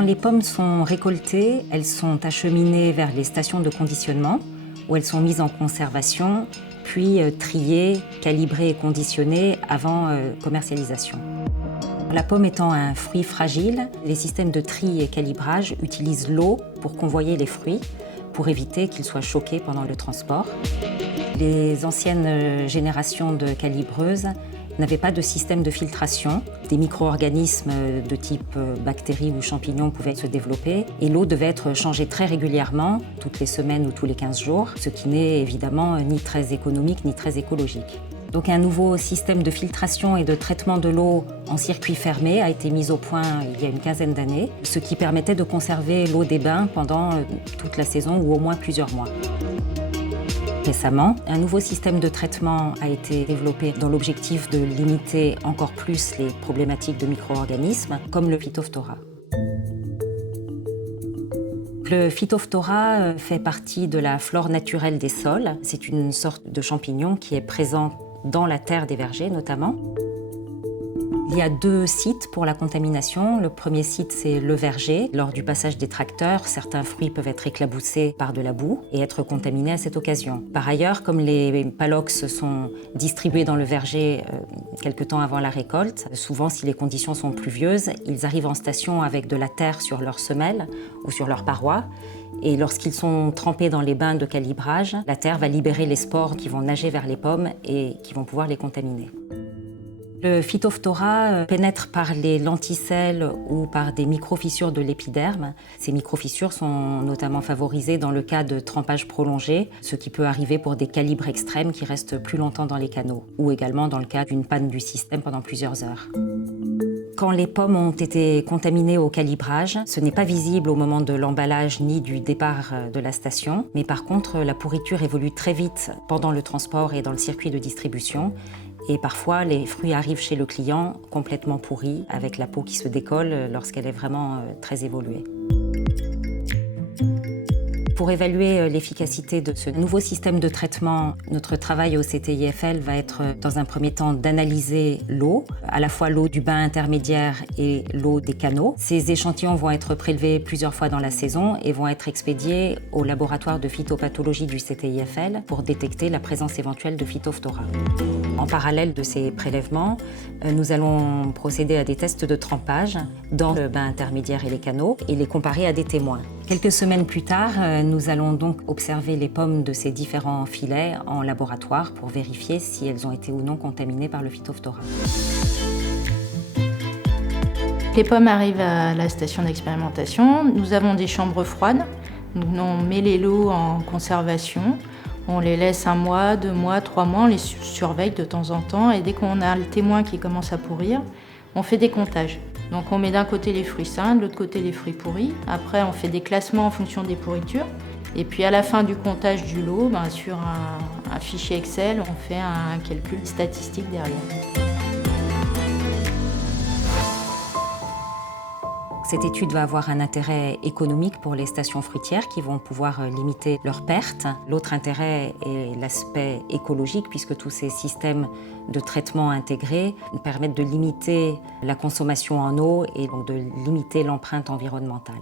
Quand les pommes sont récoltées, elles sont acheminées vers les stations de conditionnement où elles sont mises en conservation, puis triées, calibrées et conditionnées avant commercialisation. La pomme étant un fruit fragile, les systèmes de tri et calibrage utilisent l'eau pour convoyer les fruits, pour éviter qu'ils soient choqués pendant le transport. Les anciennes générations de calibreuses n'avaient pas de système de filtration. Des micro-organismes de type bactéries ou champignons pouvaient se développer et l'eau devait être changée très régulièrement, toutes les semaines ou tous les 15 jours, ce qui n'est évidemment ni très économique ni très écologique. Donc un nouveau système de filtration et de traitement de l'eau en circuit fermé a été mis au point il y a une quinzaine d'années, ce qui permettait de conserver l'eau des bains pendant toute la saison ou au moins plusieurs mois. Récemment, un nouveau système de traitement a été développé dans l'objectif de limiter encore plus les problématiques de micro-organismes, comme le Phytophthora. Le Phytophthora fait partie de la flore naturelle des sols. C'est une sorte de champignon qui est présent dans la terre des vergers notamment. Il y a 2 sites pour la contamination. Le premier site, c'est le verger. Lors du passage des tracteurs, certains fruits peuvent être éclaboussés par de la boue et être contaminés à cette occasion. Par ailleurs, comme les palox sont distribués dans le verger quelque temps avant la récolte, souvent, si les conditions sont pluvieuses, ils arrivent en station avec de la terre sur leurs semelles ou sur leurs parois. Et lorsqu'ils sont trempés dans les bains de calibrage, la terre va libérer les spores qui vont nager vers les pommes et qui vont pouvoir les contaminer. Le Phytophthora pénètre par les lenticelles ou par des micro-fissures de l'épiderme. Ces micro-fissures sont notamment favorisées dans le cas de trempage prolongé, ce qui peut arriver pour des calibres extrêmes qui restent plus longtemps dans les canaux, ou également dans le cas d'une panne du système pendant plusieurs heures. Quand les pommes ont été contaminées au calibrage, ce n'est pas visible au moment de l'emballage ni du départ de la station, mais par contre, la pourriture évolue très vite pendant le transport et dans le circuit de distribution. Et parfois, les fruits arrivent chez le client complètement pourris, avec la peau qui se décolle lorsqu'elle est vraiment très évoluée. Pour évaluer l'efficacité de ce nouveau système de traitement, notre travail au CTIFL va être dans un premier temps d'analyser l'eau, à la fois l'eau du bain intermédiaire et l'eau des canaux. Ces échantillons vont être prélevés plusieurs fois dans la saison et vont être expédiés au laboratoire de phytopathologie du CTIFL pour détecter la présence éventuelle de Phytophthora. En parallèle de ces prélèvements, nous allons procéder à des tests de trempage dans le bain intermédiaire et les canaux et les comparer à des témoins. Quelques semaines plus tard, nous allons donc observer les pommes de ces différents filets en laboratoire pour vérifier si elles ont été ou non contaminées par le Phytophthora. Les pommes arrivent à la station d'expérimentation. Nous avons des chambres froides. On met les lots en conservation. On les laisse 1 mois, 2 mois, 3 mois, on les surveille de temps en temps et dès qu'on a le témoin qui commence à pourrir, on fait des comptages. Donc on met d'un côté les fruits sains, de l'autre côté les fruits pourris. Après on fait des classements en fonction des pourritures. Et puis à la fin du comptage du lot, sur un fichier Excel, on fait un calcul statistique derrière. Cette étude va avoir un intérêt économique pour les stations fruitières qui vont pouvoir limiter leurs pertes. L'autre intérêt est l'aspect écologique puisque tous ces systèmes de traitement intégrés permettent de limiter la consommation en eau et donc de limiter l'empreinte environnementale.